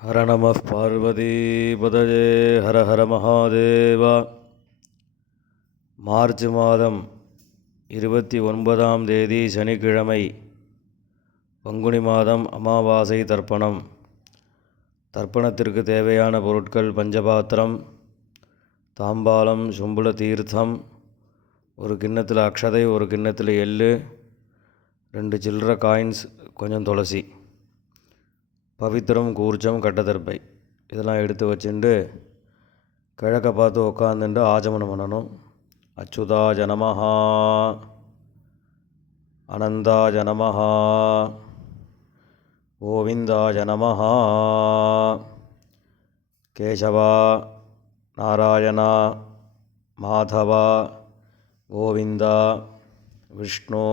ஹர நம பார்வதி பதஜே ஹர ஹர மகாதேவா. மார்ச் மாதம் 29ஆம் தேதி சனிக்கிழமை, பங்குனி மாதம் அமாவாசை தர்ப்பணம். தர்ப்பணத்திற்கு தேவையான பொருட்கள்: பஞ்சபாத்திரம், தாம்பாலம், சும்புல தீர்த்தம், ஒரு கிண்ணத்தில் அக்ஷதை, ஒரு கிண்ணத்தில் எள்ளு, 2 சில்லற காயின்ஸ், கொஞ்சம் துளசி, பவித்திரம், கூர்ச்சம், கட்டதர்பை இதெல்லாம் எடுத்து வச்சுட்டு கிழக்க பார்த்து உட்காந்துட்டு ஆச்சமனம் பண்ணணும். அச்சுதாய நமஹ, அனந்தாய நமஹ, கோவிந்தாய நமஹ, கேசவா, நாராயணா, மாதவா, கோவிந்தா, விஷ்ணு,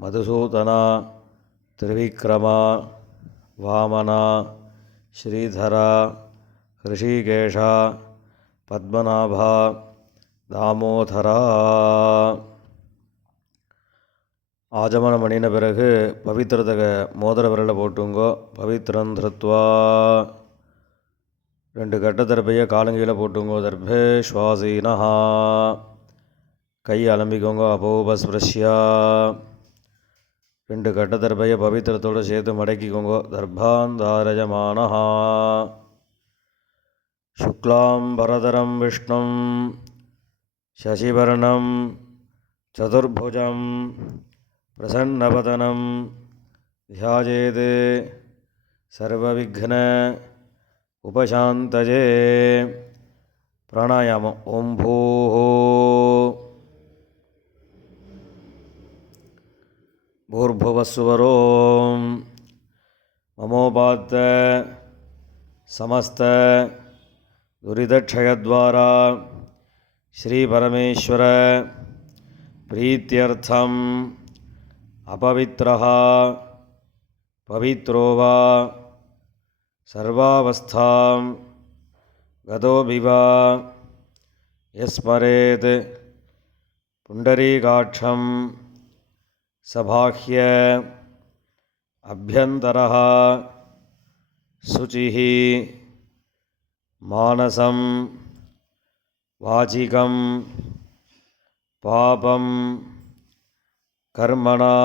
மதுசூதனா, திரிவிக்ரமா, வாமனா, ஸ்ரீதரா, ஹிருஷிகேஷா, பத்மநாபா, தாமோதரா. ஆஜமனம் பண்ணின பிறகு பவித்திரத்தை மோதிர விரலை போட்டுங்கோ. பவித்திரம் திருத்வா 2 கட்டதர்பையை காலங்கீழே போட்டுங்கோ. தர்பே ஸ்வாசீனா, கை அலம்பிக்கோங்க. அபோபஸ்பிரஷ்யா 2 கட்டதர்பையை பவித்திரத்தோடு சேர்த்து மடக்கிக்கோங்க. தர்பாந்தாரஜமானா. சுக்லாம் பரதரம் விஷ்ணும் சசிவர்ணம் சதுர்புஜம் பிரசன்னவதனம் தியாயேத் சர்வவிக்ன உபசாந்தயே. பிராணாயாமம். ஓம் பூஹோ பூர்புவஸ்வரோம் மமோபாத்த சமஸ்த துரிதக்ஷயத்வாரா ஸ்ரீ பரமேஸ்வர பிரீத்யர்த்தம் அபவித்ரஹ பவித்ரோ வா சர்வாவஸ்தாம் கதோபிவா யஸ்மரேத் புண்டரீகாட்சம் சபாஹ்ய அப்யந்தரஹ சுசிஹ மானசம் வாசிகம் பாபம் கர்மணா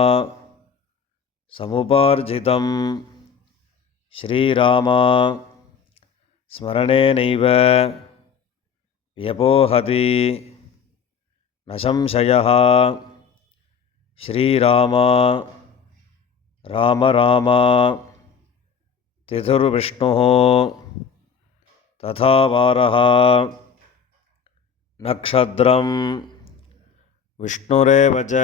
சமுபார்ஜிதம் ஸ்ரீராமா ஸ்மரணேனைவ வ்யபோஹதி ந சம்சயः. ஸ்ரீராமா ராம ராம திதுர்விஷ்ணுः ததா வாரः நக்ஷத்ரம் விஷ்ணுரேவ ச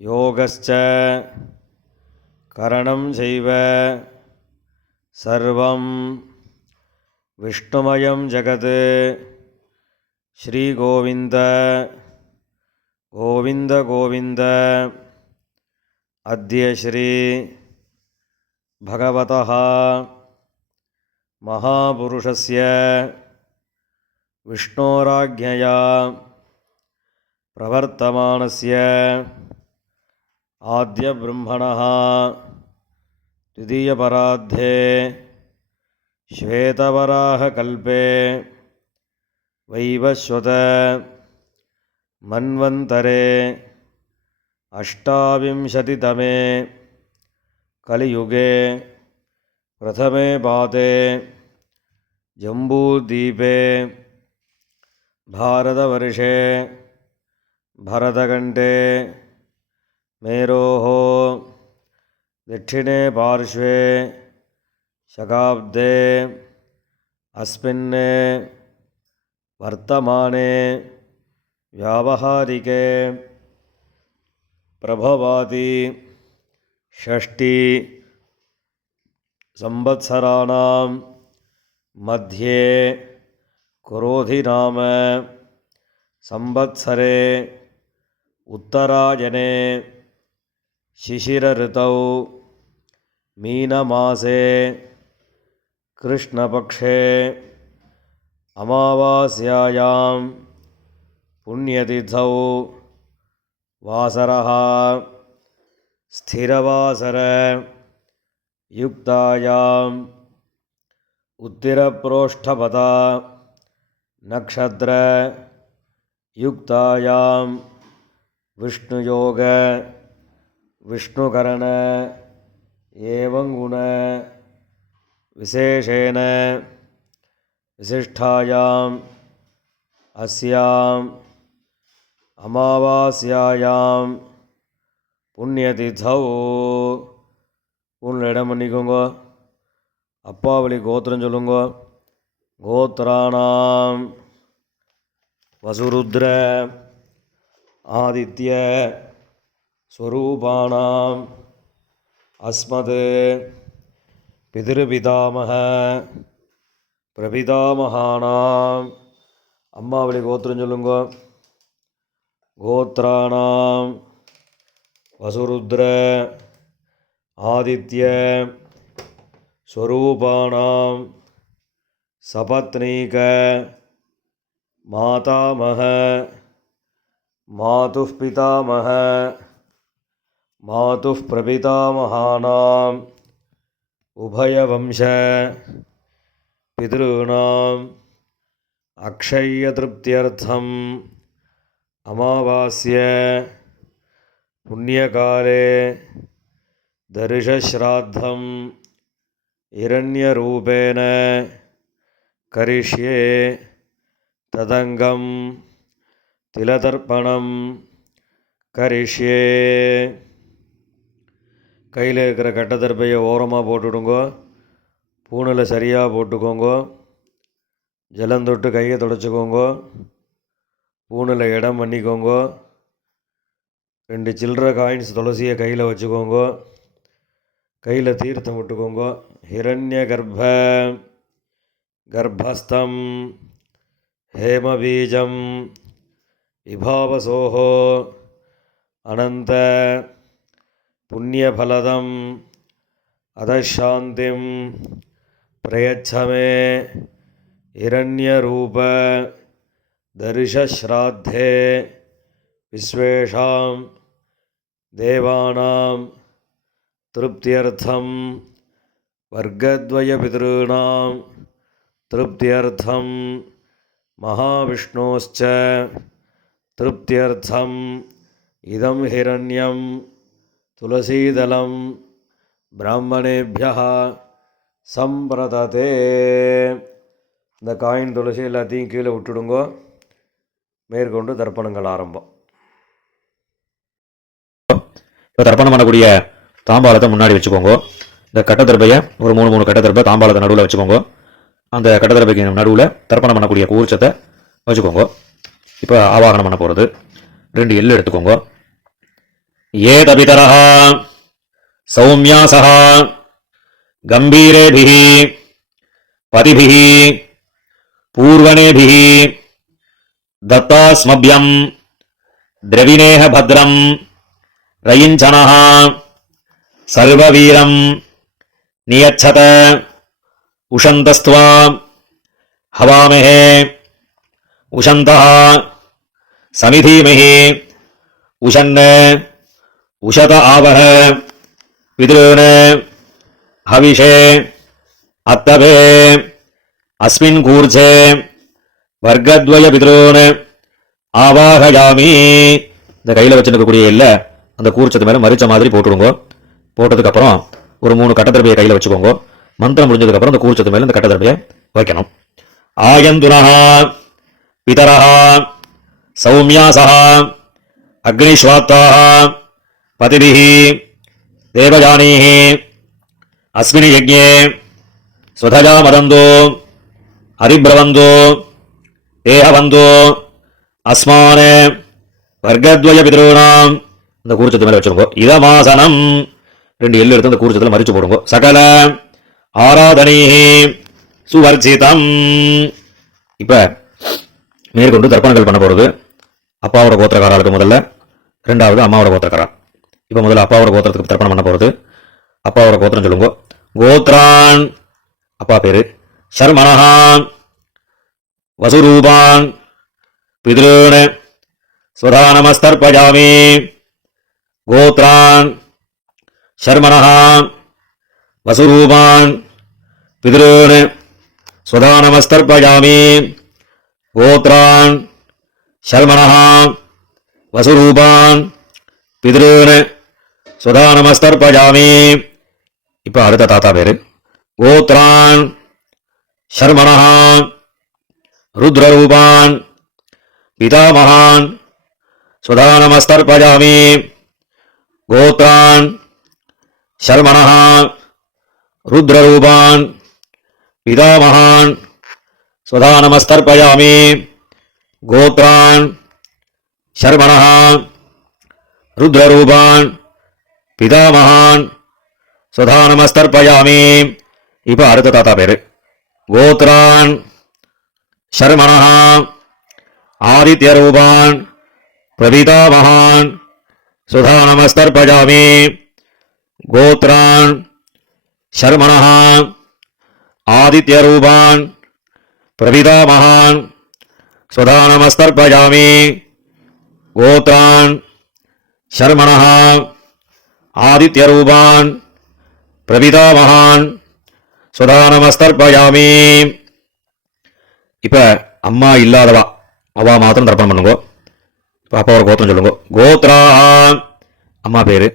யோகஸ்ச கரணம் சைவ சர்வம் விஷ்ணுமயம் ஜகத். ஸ்ரீகோவிந்த கோவிந்த கோவிந்த. அத்ய ஸ்ரீ பகவதः மகாபுருஷஸ்ய விஷ்ணோராஜ்ஞயா பிரவர்த்தமானஸ்ய ஆத்ய பிரம்மணः த்விதீயபராத்தே ஸ்வேதவராஹகல்பே வைவஸ்வத மன்வந்தரே அஷ்டாவிம்சதிதமே கலியுகே பிரதமே பாதே ஜம்பூதீபே பாரதவர்ஷே பரதகண்டே மேரோः தட்சிணே பார்ஷ்வே சகாப்தே அஸ்மின் வர்த்தமானே व्यावहारिके प्रभवाति षष्ठी संवत्सराणां मध्ये क्रोधिनाम संवत्सरे उत्तरायणे शिशिरऋतौ मीनमासे कृष्णपक्षे अमावास्यायां पुण्यतिथौ वासरः स्थिरवासर युक्तायाम् उत्तिरप्रोष्ठपदा नक्षत्र युक्तायां विष्णुयोग विष्णुकरण एवं गुण विशेषेण विशिष्टायां अस्यां अमावास्यायां पुण्यतिथौ பூனில் இடம் பண்ணிக்கோங்க. அப்பாவளி கோத்திரம் சொல்லுங்க. கோத்திராணாம் வசுருத்ர ஆதித்ய ஸ்வரூபாணாம் அஸ்மத் பிதிருபிதாமக பிரபிதாமகானாம். அம்மாவளி கோத்திரம் சொல்லுங்க. கோத்திராணாம் வசுருத்ர ஆதித்ய ஸ்வரூபாணாம் சபத்னீக மாதாமக மாதுः பிதாமக மாதுः பிரபிதாமகானாம் உபயவம்ச பிதॄணாம் அக்ஷயத்ருப்தியர்த்தம் அமாவாஸ்ய புண்ணியகாலே தரிசஸ்ராத்தம் இரண்யரூபேண கரிஷ்யே ததங்கம் திலதர்ப்பணம் கரிஷ்யே. கையில் இருக்கிற கட்டத்தர்ப்பையை ஓரமாக போட்டுவிடுங்க. பூணில் சரியாக போட்டுக்கோங்க. ஜலந்தொட்டு கையை தொடச்சிக்கோங்க. பூணில் இடம் பண்ணிக்கோங்க. 2 சில்லற காயின்ஸ் துளசியை கையில் வச்சுக்கோங்க. கையில் தீர்த்தம் விட்டுக்கோங்க. ஹிரண்ய கர்ப்பஸ்தம் ஹேமபீஜம் விபாவசோஹோ அனந்த புண்ணியபலதம் அதசாந்திம் பிரயச்சமே இரண்யரூப தரிசஸ்ராத்தே விஸ்வேஷாம் தேவானாம் திருப்தியர்த்தம் வர்க்கத்வய பிதॄணாம் திருப்தியர்த்தம் மகாவிஷ்ணோஸ்ச திருப்தியர்த்தம் இதம் ஹிரண்யம் துளசீதலம் பிராமணேபியः சம்பிரததே. இந்த காயின் துளசி எல்லாத்தையும் கீழே விட்டுடுங்க. மேற்கொண்டு தர்ப்பணங்கள் ஆரம்பம். இப்போ தர்ப்பணம் பண்ணக்கூடிய தாம்பாளத்தை முன்னாடி வச்சுக்கோங்க. இந்த கட்டத்தர்பையை ஒரு 3 கட்டத்தர்பை தாம்பாளத்தை நடுவில் வச்சுக்கோங்க. அந்த கட்டத்தர்பைக்கு நடுவில் தர்ப்பணம் பண்ணக்கூடிய கூர்ச்சத்தை வச்சுக்கோங்க. இப்போ ஆவாகனம் பண்ண போகிறது 2 எள்ளு எடுத்துக்கோங்க. ஏதபிதரஹ சௌமியாசஹ கம்பீரேபிஹி பதிபிஹி பூர்வனேபிஹி தத்தாஸ்மப்யம் திரவிணேஹ பத்ரம் ரயிஞ்சனஹ சர்வவீரம் நியச்சத உஷந்தஸ்த்வா ஹவாமஹே உஷந்தஹ சமிதீமஹி உஷன்ன உஷத ஆவஹ பிதॄண ஹவிஷே அத்தபே அஸ்மின் கூர்ச்சே வர்க்கத்வய பிதॄண ஆவாஹயாமி. இந்த கையில் வச்சுருக்கக்கூடிய இல்லை அந்த கூர்ச்சத்து மேலே மரிச்ச மாதிரி போட்டுடுங்க. போட்டதுக்கப்புறம் ஒரு 3 கட்டத்தர்பையை கையில் வச்சுக்கோங்க. மந்திரம் முடிஞ்சதுக்கப்புறம் அந்த கூர்ச்சத்து மேலே இந்த கட்டத்தர்பையை வைக்கணும். ஆயந்துனஹ பிதரஹ சௌமியாசஹ அக்னிஸ்வாத்தாஹ பதிபிஹி தேவயானீஹி அஸ்மின் யஜ்ஞே ஸ்வதஜா மதந்தோ ஹரிப்ரவந்தோ தேஹவந்தோ அஸ்மான வர்க்கத்வய பிதॄணாம். இந்த கூர்ச்சத்து மேலே வச்சுருங்க. இதமாசனம் 2 எள்ளு எடுத்து அந்த கூர்ச்சத்தில் மறிச்சு போடுங்க. சகல ஆராதனைஹி சுவர்ஜிதம். இப்போ மேற்கொண்டு தர்ப்பணங்கள் பண்ண போகிறது அப்பாவோட கோத்திரக்காரர்களுக்கு முதல்ல, 2வது அம்மாவோட கோத்திரக்காரா. இப்போ முதல்ல அப்பாவோட கோத்திரத்துக்கு தர்ப்பணம் பண்ண போகிறது. அப்பாவோட கோத்திரம் சொல்லுங்க. கோத்ரான் அப்பா பேரு சர்மணஹான் வசுரூபான் பிதॄண ஸ்வதானமஸ்தர்ப்பயாமி. கோத்ரான் சர்மணஹான் வசுரூபான் பிதॄன் ஸ்வதா நமஸ்தர்ப்பயாமி கோத்ரான் ஷர்மணः வசுரூபான் பிதॄன் ஸ்வதா நமஸ்தர்ப்பயாமி. இப்போ அடுத்த தாத்தா பேரு கோத்ரான் ஷர்மணः ருத்ரரூபான் பிதாமகான் ஸ்வதா நமஸ்தர்ப்பயாமி கோத்ரான் ஷர்மணः ருத்ரரூபான் பிதாமகான் ஸ்வதா நமஸ்தர்ப்பயாமி கோத்ரான் ஷர்மணः ருத்ரரூபான் பிதாமகான் ஸ்வதா நமஸ்தர்ப்பயாமி. இப்போ அடுத்த தாத்தா பேரு கோத்ரான் ஷர்மணः ஆதித்யரூபான் பிரபிதாமகான் ஸ்வதா நமஸ்தர்ப்பயாமி கோத்ரான் ஷர்மணः ஆதித்யரூபான் பிரபிதாமகான் ஸ்வதா நமஸ்தர்ப்பயாமி கோத்ரான் ஷர்மணः ஆதித்யரூபான் பிரபிதாமகான் ஸ்வதா நமஸ்தர்ப்பயாமி. இப்ப அம்மா இல்லாதவா அவா மாத்திரம் தர்ப்பணம் பண்ணுங்க. இப்போ அப்பா ஒரு கோத்திரம் சொல்லுங்க. கோத்ரான் அம்மா பேரு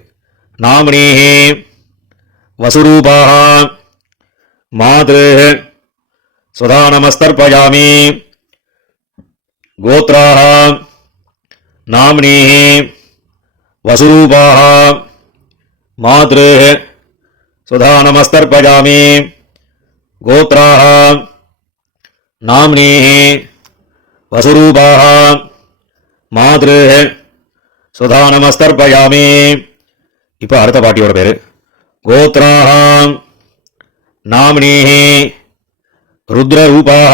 நாமினீஹி வசுரூபாः மாத்ருः ஸ்வதா நமஸ்தர்ப்பயாமி கோத்ராः நாமினீஹி வசுரூபாः மாத்ருः ஸ்வதா நமஸ்தர்ப்பயாமி கோத்ராः நாமினீஹி வசுரூபாः மாத்ருः ஸ்வதா நமஸ்தர்ப்பயாமி. இப்போ அடுத்த பாட்டியோட பேரு கோத்ராः நாமினீஹி ருத்ரரூபாः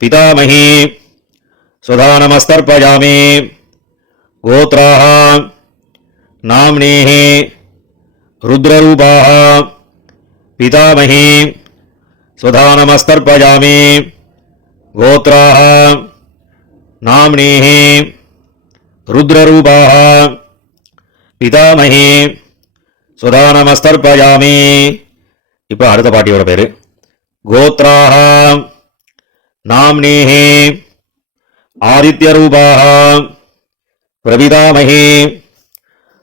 பிதாமகி ஸ்வதா நமஸ்தர்ப்பயாமி கோத்ராः நாமினீஹி ருத்ரரூபாः பிதாமகி ஸ்வதா நமஸ்தர்ப்பயாமி கோத்ராः நாமினீஹி ருத்ரரூபாः பிதாமகி ஸ்வதா நமஸ்தர்ப்பயாமி. இப்போ அடுத்த பாட்டியோட பேரு கோத்ராः நாமினீஹி ஆதித்யரூபாः பிரபிதாமகி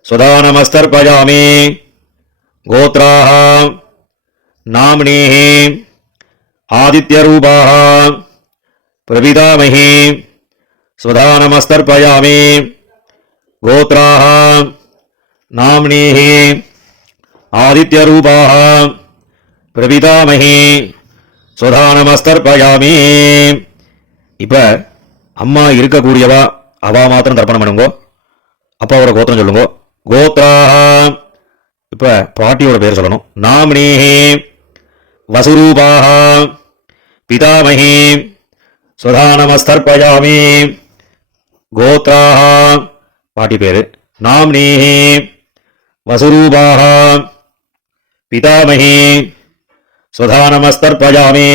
ஸ்வதா நமஸ்தர்ப்பயாமி கோத்ராः நாமினீஹி ஆதித்யரூபாः பிரபிதாமகி ஸ்வதா நமஸ்தர்ப்பயாமி கோத்ராः நாமினீஹி ஆதித்யரூபாः பிரபிதாமகி ஸ்வதா நமஸ்தர்ப்பயாமி. இப்ப அம்மா இருக்கக்கூடியவா அவா மாத்திரம் தர்ப்பணம் பண்ணுங்க. அப்பாவோட கோத்திரம் சொல்லுங்க. கோத்ராः இப்ப பாட்டியோட பேர் சொல்லணும். நாமினீஹி வசுரூபாः பிதாமகி ஸ்வதா நமஸ்தர்ப்பயாமி கோத்ராः பாட்டி பேரு நாமினீஹி வசுரூபாः பிதாமகி ஸ்வதா நமஸ்தர்ப்பயாமி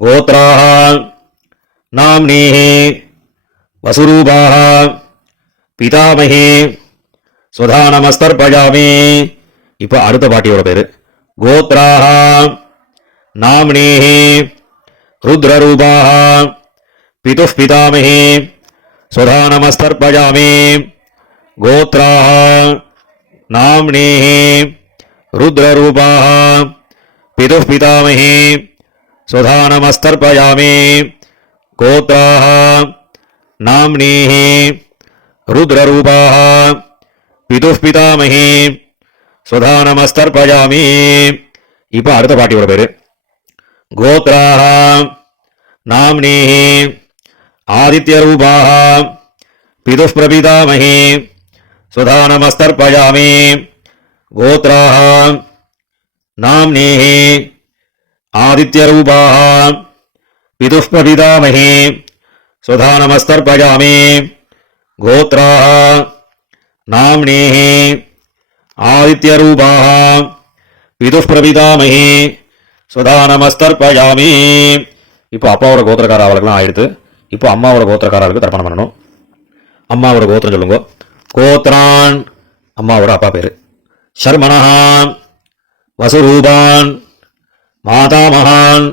கோத்ராः நாமினீஹி வசுரூபாः பிதாமகி ஸ்வதா நமஸ்தர்ப்பயாமி. இப்போ அடுத்த பாட்டியோட பேரு கோத்ராः நாமினீஹி ருத்ரரூபாः பிதுः பிதாமகி ஸ்வதா நமஸ்தர்ப்பயாமி கோத்ராः நாமினீஹி ருத்ரரூபாः பிதுः பிதாமகி ஸ்வதா நமஸ்தர்ப்பயாமி கோத்ராः நாமினீஹி ருத்ரரூபாः பிதுः பிதாமகி ஸ்வதா நமஸ்தர்ப்பயாமி. இப்போ அடுத்த பாட்டியோட பேரு கோத்ராः நாமினீஹி ஆதித்யரூபாः பிதுः பிரபிதாமகி ஸ்வதா நமஸ்தர்ப்பயாமி கோத்ராः நாமினீஹி ஆதித்யரூபாः பிதுः பிரபிதாமகி ஸ்வதா நமஸ்தர்ப்பயாமி கோத்ராः நாமினீஹி ஆதித்யரூபாः பிதுः பிரபிதாமகி ஸ்வதா நமஸ்தர்ப்பயாமி. இப்போ அப்பாவோட கோத்திரக்கார அவளுக்குலாம் ஆயிடுத்து. இப்போ அம்மாவோட கோத்திரக்காரர்களுக்கு தர்ப்பணம் பண்ணணும். அம்மாவோட கோத்திரம் சொல்லுங்க. கோத்ரான் அம்மாவோட அப்பா பேரு ஷர்மணः வசுரூபான் மாதாமகான்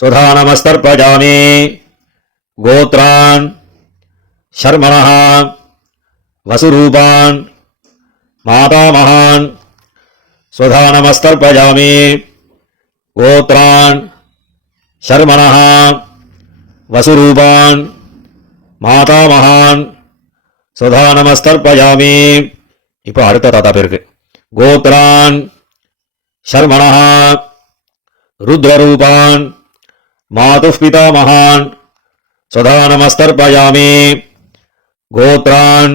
சுதானமஸ்தர்ப்பஜாமி கோத்ரான் ஷர்மணः வசுரூபான் மாதாமகான் சுதானமஸ்தர்ப்பஜாமி கோத்ரான் ஷர்மணः வசுரூபான் மாதாமகான் சுதானமஸ்தர்ப்பஜாமி. இப்போ அடுத்த தாத்தா பேருக்கு கோத்ரான் ஷர்மணः ருத்ரரூபான் மாதுः பிதாமகான் சுதானமஸ்தர்ப்பயாமி. கோத்ரான்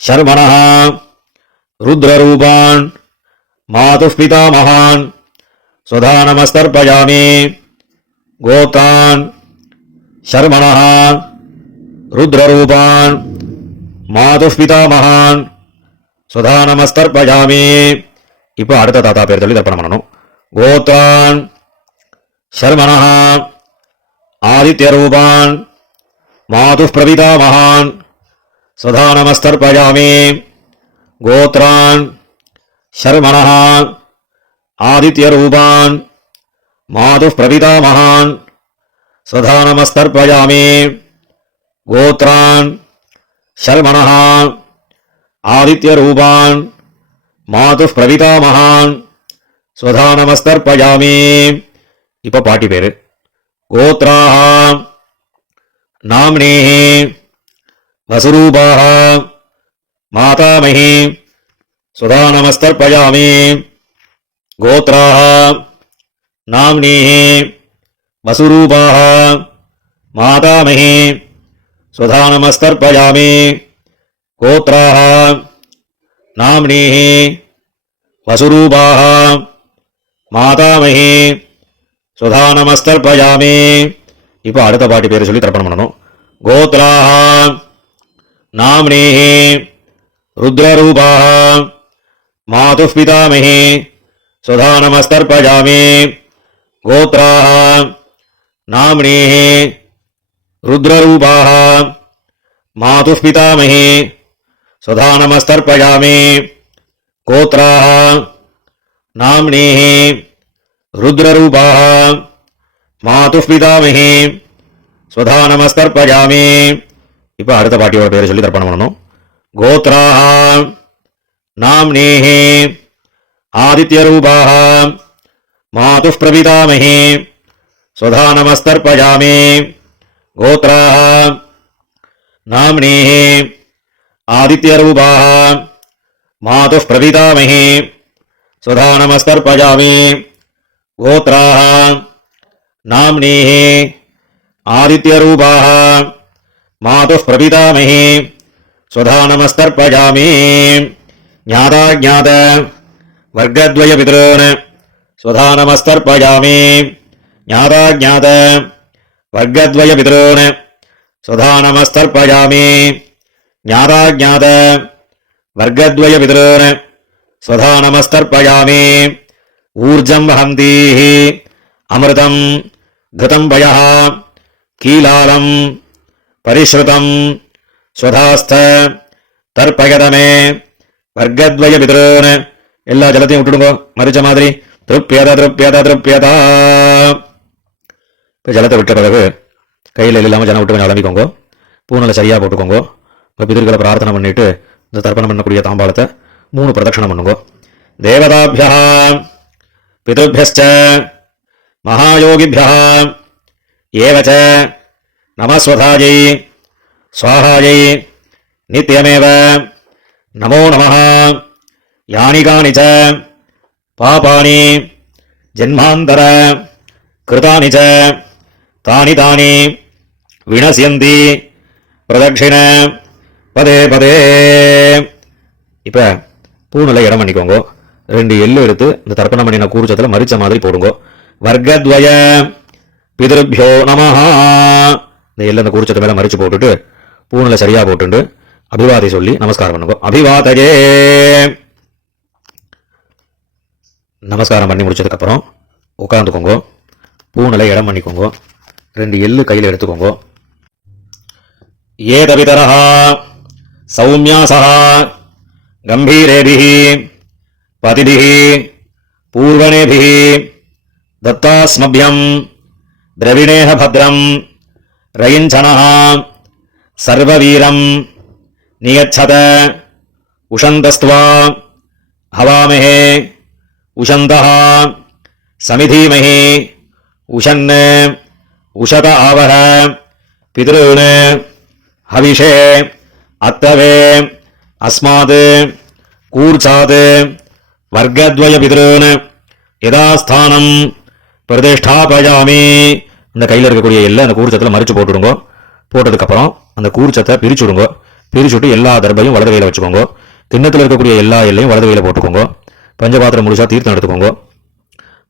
ஷர்மணः ருத்ரரூபான் மாதுः பிதாமகான் சுதானமஸ்தர்ப்பயாமி. கோத்ரான் ஷர்மணः ருத்ரரூபான் மாதுः பிதாமகான் சுதானமஸ்தர்ப்பயாமி. இப்போ அடுத்த தாத்தா பேர் சொல்லி தர்ப்பணம் பண்ணணும். கோத்ரான் ஷர்மணः ஆதித்யரூபான் மாதுः பிரபிதாமகான் சுதானமஸ்தர்ப்பயாமி. கோத்ரான் ஷர்மணः ஆதித்யரூபான் மாதுः பிரபிதாமகான் சுதானமஸ்தர்ப்பயாமி. கோத்ரான் ஷர்மணः ஆதித்யரூபான் மாதுः பிரபிதாமகான் சுதானமஸ்தர்ப்பயாமி. இப்போ பாட்டி பேரு கோத்ராः நாம்னீः வசுரூபாः மாதாமஹி சுதானமஸ்தர்ப்பயாமி. கோத்ராः நாம்னீः வசுரூபாः மாதாமஹி சுதானமஸ்தர்ப்பயாமி. கோத்ராः நாம்னீः வசுரூபாः மாதாமஹி சுதானமஸ்தர்ப்பயாமி. இப்போ அடுத்த பாட்டி பேரை சொல்லி தர்ப்பணம் பண்ணணும். கோத்ராः நாம்னீः ருத்ரரூபாः மாதுः பிதாமஹி சுதானமஸ்தர்ப்பயாமி. கோத்ராः நாம்னீः ருத்ரரூபாः மாதுः பிதாமஹி சுதானமஸ்தர்ப்பயாமி. கோத்ராः நாம்னீः ருத்ரரூபாः மாதுः பிதாமஹி சுதானமஸ்தர்ப்பயாமி. இப்போ அடுத்த பாட்டியோட பேரை சொல்லி தர்ப்பணம் பண்ணணும். கோத்ராः நாம்னீः ஆதித்யரூபாः மாதுः பிரபிதாமஹி சுதானமஸ்தர்ப்பயாமி. கோத்ராः நாம்னீः ஆதித்யரூபாः மாதுः பிரபிதாமஹி சுதானமஸ்தர்ப்பயாமி. கோத்ராः நாம்னீः ஆதித்யரூபாः மாதுः பிரபிதாமஹி சுதானமஸ்தர்ப்பயாமி. ஞாதாஜ்ஞாத வர்க்கத்வய பிதॄன் சுதானமஸ்தர்ப்பயாமி. ஞாதாஜ்ஞாத வர்க்கத்வய பிதॄன் சுதானமஸ்தர்ப்பயாமி. ஞாதாஜ்ஞாத வர்க்கத்வய பிதॄன் சுதானமஸ்தர்ப்பயாமி. ஊர்ஜம் வஹந்தீः அமிர்தம் घृतं वयः कीलालं परिश्रुतं स्वधास्थ தர்ப்பயதமே வர்க்கத்வய பிதॄன். எல்லா ஜலத்தையும் விட்டுடுங்க மறிச்ச மாதிரி. திருப்யத திருப்யத திருப்யதா. இப்போ ஜலத்தை விட்ட பிறகு கையில் இல்லாமல் ஜலம் விட்டு கொஞ்சம் அலம்பிக்கோங்க. பூனலை சரியாக போட்டுக்கோங்க. இப்போ பிதர்களை பிரார்த்தனை பண்ணிட்டு இந்த தர்ப்பணம் பண்ணக்கூடிய தாம்பாளத்தை 3 பிரதட்சணம் பண்ணுங்க. தேவதாபியः பிதృभ्यश्च महायोगिभ्यः एवच नमस्वधायै स्वाहायै नित्यमेव नमो नमः. यानि कानि च पापानि जन्मान्तर कृतानि च तानि तानि विनश्यन्ति प्रदक्षिण पदे पदे. இப்போ பூனலை இடம் பண்ணிக்கோங்க. 2 எள்ளு எடுத்து இந்த தர்ப்பணம் பண்ணின கூர்ச்சத்தில் மறிச்ச மாதிரி போடுங்க. வர்க்கத்வய பிதృभ्यो நமஹ. இந்த எள்ளு அந்த கூர்ச்சத்தை மேலே மறிச்சு போட்டுட்டு பூனலை சரியாக போட்டுண்டு அபிவாதை சொல்லி நமஸ்காரம் பண்ணுங்க. அபிவாதையே. நமஸ்காரம் பண்ணி முடிச்சதுக்கப்புறம் உட்காந்துக்கோங்க. பூனலை இடம் பண்ணிக்கோங்க. 2 எள்ளு கையில் எடுத்துக்கோங்க. ஏதவிதரஹ சௌமியாசஹ கம்பீரேபிஹி பதிபிஹி பூர்வணேபிः दत्तास्मभ्यं द्रविणेह भद्रं रयिञ्छनः सर्ववीरं नियच्छत उषन्तस्त्वा हवामहे उषन्तः समिधीमहि उशन् उशत आवह पितॄन् हविषे अत्तवे अस्मात् कूर्चात् वर्गद्वय पितॄन् யதாஸ்தானம் பிரதிஷ்டாபயாமி. இந்த கையில் இருக்கக்கூடிய எல்லாம் அந்த கூர்ச்சத்தில் மறிச்சு போட்டுடுங்க. போட்டதுக்கப்புறம் அந்த கூர்ச்சத்தை பிரிச்சு விடுங்க. பிரிச்சுட்டு எல்லா தர்பையும் வலது கையில் வச்சுக்கோங்க. கிண்ணத்தில் இருக்கக்கூடிய எல்லா எல்லையும் வலது கையில் போட்டுக்கோங்க. பஞ்சபாத்திரம் முழுசா தீர்த்தம் எடுத்துக்கோங்க.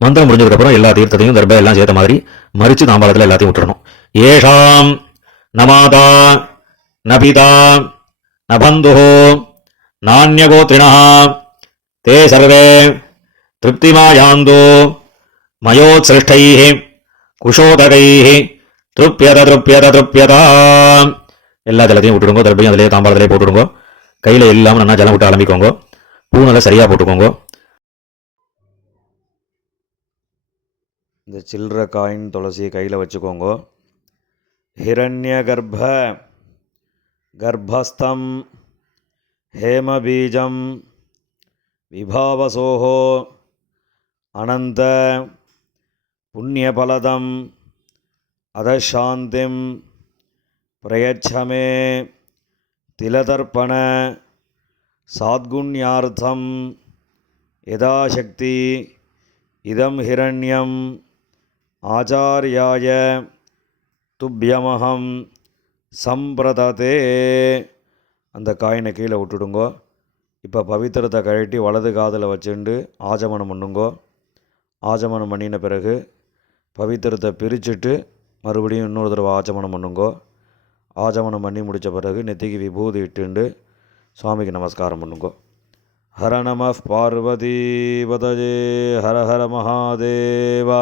மந்திரம் முடிஞ்சதுக்கப்புறம் எல்லா தீர்த்தத்தையும் தர்பை எல்லாம் சேர்த்த மாதிரி மறிச்சு தாம்பாளத்தில் எல்லாத்தையும் விட்டுறணும். ஏஷாம் நமாதா நபிதா நபந்து நானியகோத்ரிணா தே சர்வே திருப்திமாயாந்தோ மயோத்சிருஷ்டைः குஷோதகைः திருப்யத திருப்யத திருப்யதா. எல்லா ஜலத்தையும் விட்டுடுங்க. தர்பையும் அதிலே தாம்பாளத்திலே போட்டுடுங்க. கையில் எல்லாம் நல்லா ஜலம் விட்டு ஆரம்பிக்கோங்க. பூனலை சரியாக போட்டுக்கோங்க. இந்த சில்லற காயின் துளசியை கையில் வச்சுக்கோங்க. ஹிரண்ய கர்ப்பஸ்தம் ஹேமபீஜம் விபாவசோஹோ அனந்த புண்ணியபலதம் அதசாந்திம் பிரயச்சமே திலதர்ப்பண சாத்குண்யார்த்தம் யதாசக்தி இதம் ஹிரண்யம் ஆச்சார்யாய துப்யமஹம் சம்பிரததே. அந்த காயினை கீழே விட்டுடுங்கோ. இப்போ பவித்திரத்தை கழட்டி வலது காதில் வச்சுண்டு ஆஜமனம் பண்ணுங்கோ. ஆஜமனம் பண்ணின பிறகு பவித்திரத்தை பிரிச்சுட்டு மறுபடியும் இன்னொரு தடவை ஆஜமனம் பண்ணுங்கோ. ஆஜமனம் பண்ணி முடித்த பிறகு நெத்திக்கு விபூதி இட்டுண்டு சுவாமிக்கு நமஸ்காரம் பண்ணுங்கோ. ஹர நம பார்வதி பதஜே ஹர ஹர மகாதேவா.